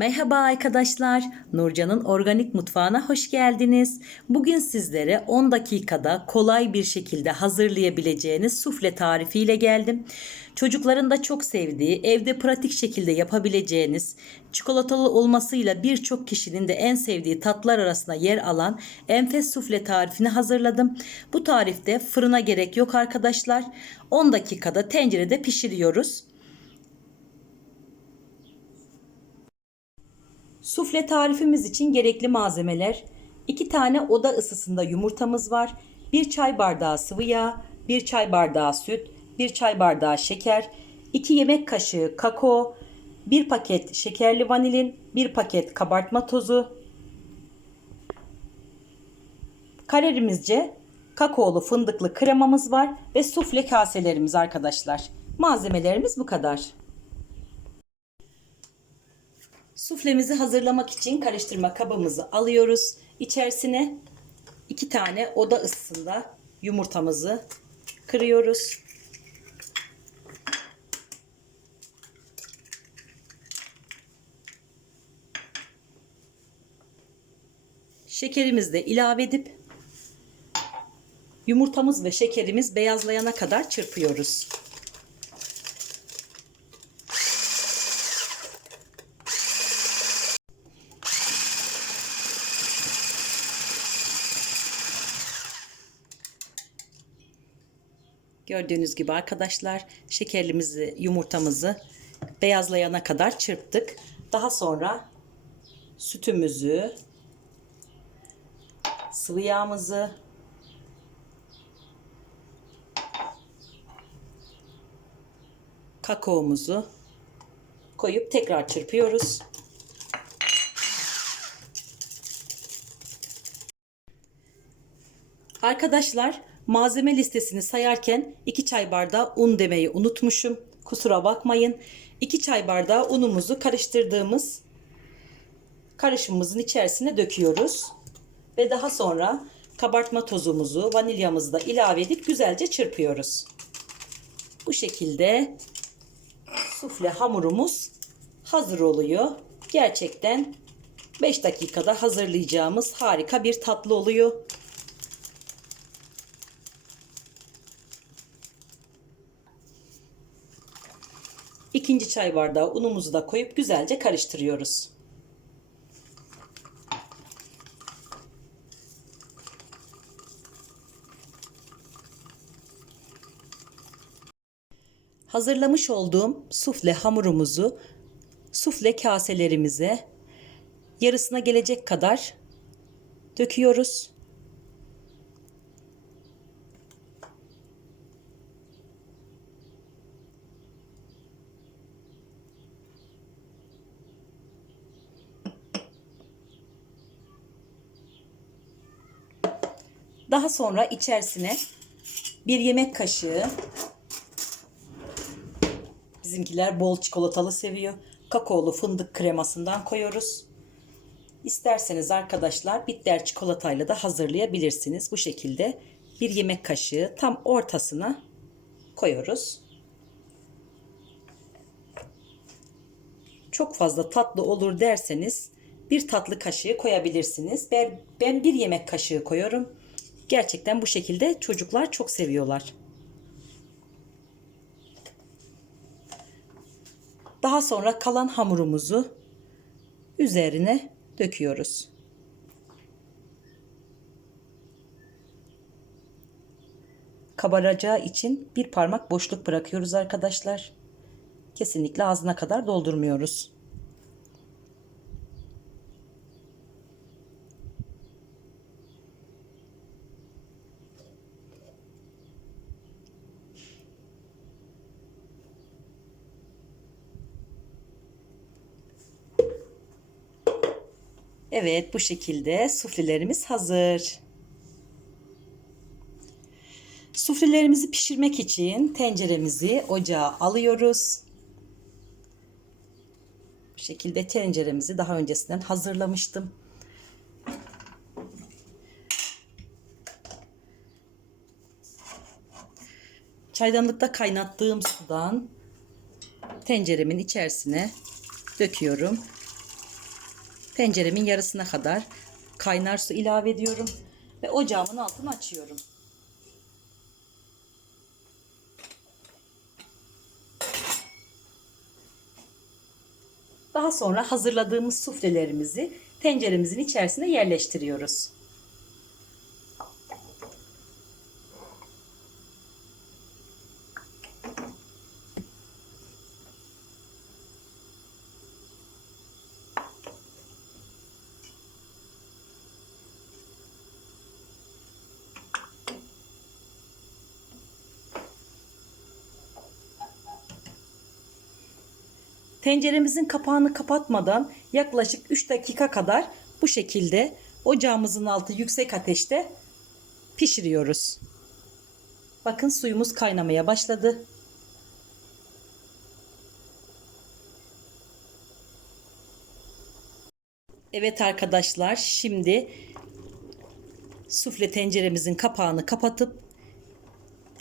Merhaba arkadaşlar. Nurcan'ın organik mutfağına hoş geldiniz. Bugün sizlere 10 dakikada kolay bir şekilde hazırlayabileceğiniz sufle tarifiyle geldim. Çocukların da çok sevdiği, evde pratik şekilde yapabileceğiniz, çikolatalı olmasıyla birçok kişinin de en sevdiği tatlar arasında yer alan enfes sufle tarifini hazırladım. Bu tarifte fırına gerek yok arkadaşlar. 10 dakikada tencerede pişiriyoruz. Sufle tarifimiz için gerekli malzemeler 2 tane oda ısısında yumurtamız var. 1 çay bardağı sıvı yağ, 1 çay bardağı süt, 1 çay bardağı şeker, 2 yemek kaşığı kakao, 1 paket şekerli vanilin, 1 paket kabartma tozu, kalorimizce kakaolu fındıklı kremamız var ve sufle kaselerimiz arkadaşlar. Malzemelerimiz bu kadar. Suflemizi hazırlamak için karıştırma kabımızı alıyoruz. İçerisine iki tane oda ısısında yumurtamızı kırıyoruz. Şekerimizi de ilave edip yumurtamız ve şekerimiz beyazlayana kadar çırpıyoruz. Gördüğünüz gibi arkadaşlar şekerlimizi, yumurtamızı beyazlayana kadar çırptık. Daha sonra sütümüzü, sıvı yağımızı, kakaomuzu koyup tekrar çırpıyoruz. Arkadaşlar malzeme listesini sayarken 2 çay bardağı un demeyi unutmuşum. Kusura bakmayın. 2 çay bardağı unumuzu karıştırdığımız karışımımızın içerisine döküyoruz. Ve daha sonra kabartma tozumuzu, vanilyamızı da ilave edip güzelce çırpıyoruz. Bu şekilde sufle hamurumuz hazır oluyor. Gerçekten 5 dakikada hazırlayacağımız harika bir tatlı oluyor. İkinci çay bardağı unumuzu da koyup güzelce karıştırıyoruz. Hazırlamış olduğum sufle hamurumuzu sufle kaselerimize yarısına gelecek kadar döküyoruz. Daha sonra içerisine bir yemek kaşığı bizimkiler bol çikolatalı seviyor. Kakaolu fındık kremasından koyuyoruz. İsterseniz arkadaşlar bitter çikolatayla da hazırlayabilirsiniz. Bu şekilde bir yemek kaşığı tam ortasına koyuyoruz. Çok fazla tatlı olur derseniz bir tatlı kaşığı koyabilirsiniz. Ben, ben bir yemek kaşığı koyuyorum. Gerçekten bu şekilde çocuklar çok seviyorlar. Daha sonra kalan hamurumuzu üzerine döküyoruz. Kabaracağı için bir parmak boşluk bırakıyoruz arkadaşlar. Kesinlikle ağzına kadar doldurmuyoruz. Evet bu şekilde suflelerimiz hazır. Suflelerimizi pişirmek için tenceremizi ocağa alıyoruz. Bu şekilde tenceremizi daha öncesinden hazırlamıştım. Çaydanlıkta kaynattığım sudan tenceremin içerisine döküyorum. Tenceremin yarısına kadar kaynar su ilave ediyorum ve ocağımın altını açıyorum. Daha sonra hazırladığımız suflelerimizi tenceremizin içerisine yerleştiriyoruz. Tenceremizin kapağını kapatmadan yaklaşık 3 dakika kadar bu şekilde ocağımızın altı yüksek ateşte pişiriyoruz. Bakın suyumuz kaynamaya başladı. Evet arkadaşlar şimdi sufle tenceremizin kapağını kapatıp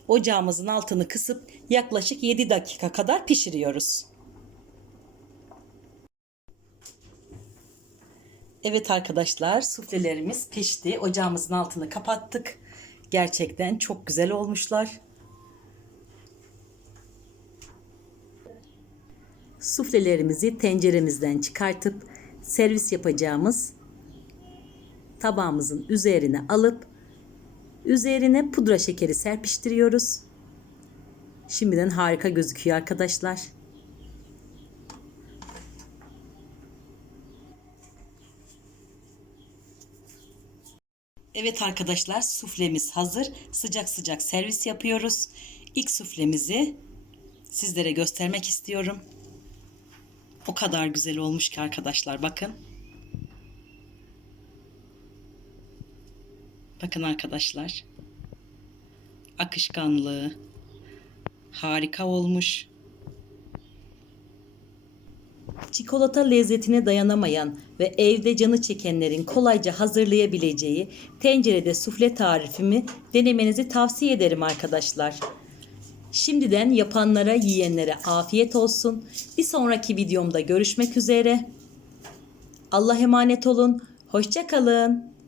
ocağımızın altını kısıp yaklaşık 7 dakika kadar pişiriyoruz. Evet arkadaşlar suflelerimiz pişti. Ocağımızın altını kapattık. Gerçekten çok güzel olmuşlar. Suflelerimizi tenceremizden çıkartıp servis yapacağımız tabağımızın üzerine alıp üzerine pudra şekeri serpiştiriyoruz. Şimdiden harika gözüküyor arkadaşlar. Evet arkadaşlar suflemiz hazır. Sıcak sıcak servis yapıyoruz. İlk suflemizi sizlere göstermek istiyorum. O kadar güzel olmuş ki arkadaşlar bakın. Bakın arkadaşlar. Akışkanlığı harika olmuş. Çikolata lezzetine dayanamayan ve evde canı çekenlerin kolayca hazırlayabileceği tencerede sufle tarifimi denemenizi tavsiye ederim arkadaşlar. Şimdiden yapanlara, yiyenlere afiyet olsun. Bir sonraki videomda görüşmek üzere. Allah emanet olun. Hoşça kalın.